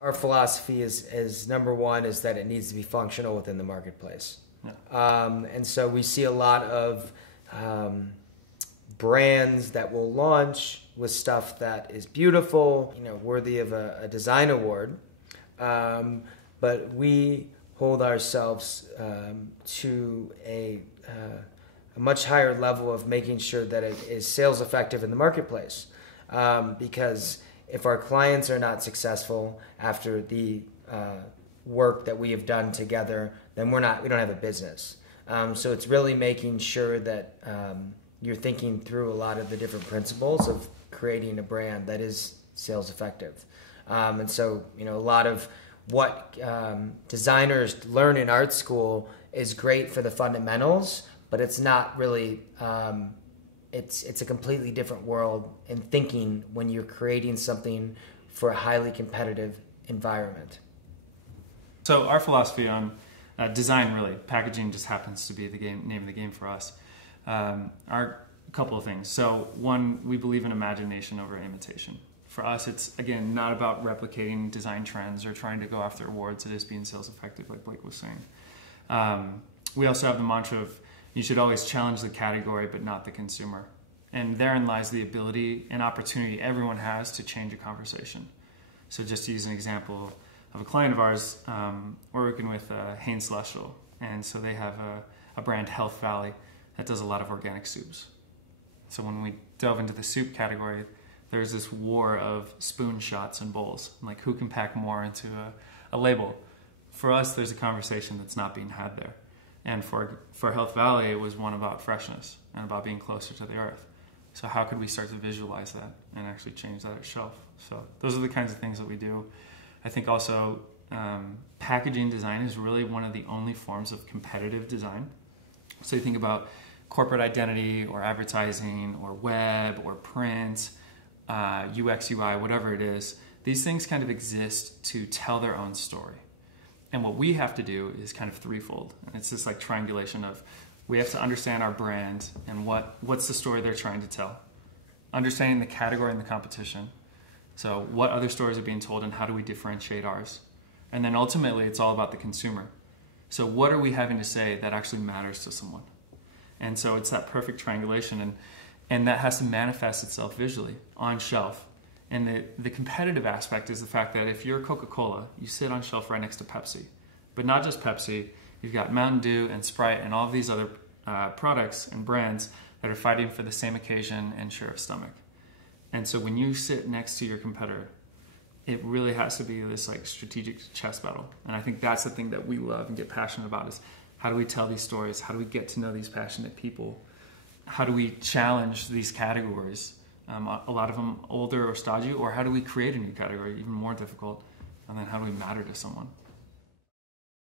Our philosophy is number one is that it needs to be functional within the marketplace. Yeah. And so we see a lot of brands that will launch with stuff that is beautiful, worthy of a design award. But we hold ourselves to a much higher level of making sure that it is sales effective in the marketplace. Because if our clients are not successful after the work that we have done together, then we don't have a business. So it's really making sure that you're thinking through a lot of the different principles of creating a brand that is sales effective. And so, a lot of what designers learn in art school is great for the fundamentals, but it's not really, it's a completely different world in thinking when you're creating something for a highly competitive environment. So our philosophy on design, really, packaging just happens to be the name of the game for us. Are a couple of things. So one, we believe in imagination over imitation. For us, it's, again, not about replicating design trends or trying to go after awards. It is being sales effective, like Blake was saying. We also have the mantra of you should always challenge the category, but not the consumer. And therein lies the ability and opportunity everyone has to change a conversation. So just to use an example of a client of ours, we're working with Hain Celestial. And so they have a brand, Health Valley, that does a lot of organic soups. So when we delve into the soup category, there's this war of spoon shots and bowls, like who can pack more into a label. For us, there's a conversation that's not being had there. And for Health Valley, it was one about freshness and about being closer to the earth. So how could we start to visualize that and actually change that at shelf? So those are the kinds of things that we do. I think also packaging design is really one of the only forms of competitive design. So you think about corporate identity or advertising or web or print, UX, UI, whatever it is. These things kind of exist to tell their own story. And what we have to do is kind of threefold. And it's this like triangulation of we have to understand our brand and what's the story they're trying to tell. Understanding the category and the competition. So what other stories are being told and how do we differentiate ours? And then ultimately it's all about the consumer. So what are we having to say that actually matters to someone? And so it's that perfect triangulation and that has to manifest itself visually on shelf. And the competitive aspect is the fact that if you're Coca-Cola, you sit on shelf right next to Pepsi. But not just Pepsi, you've got Mountain Dew and Sprite and all of these other products and brands that are fighting for the same occasion and share of stomach. And so when you sit next to your competitor, it really has to be this like strategic chess battle. And I think that's the thing that we love and get passionate about is how do we tell these stories? How do we get to know these passionate people? How do we challenge these categories? A lot of them older or stodgy, or how do we create a new category, even more difficult? And then how do we matter to someone?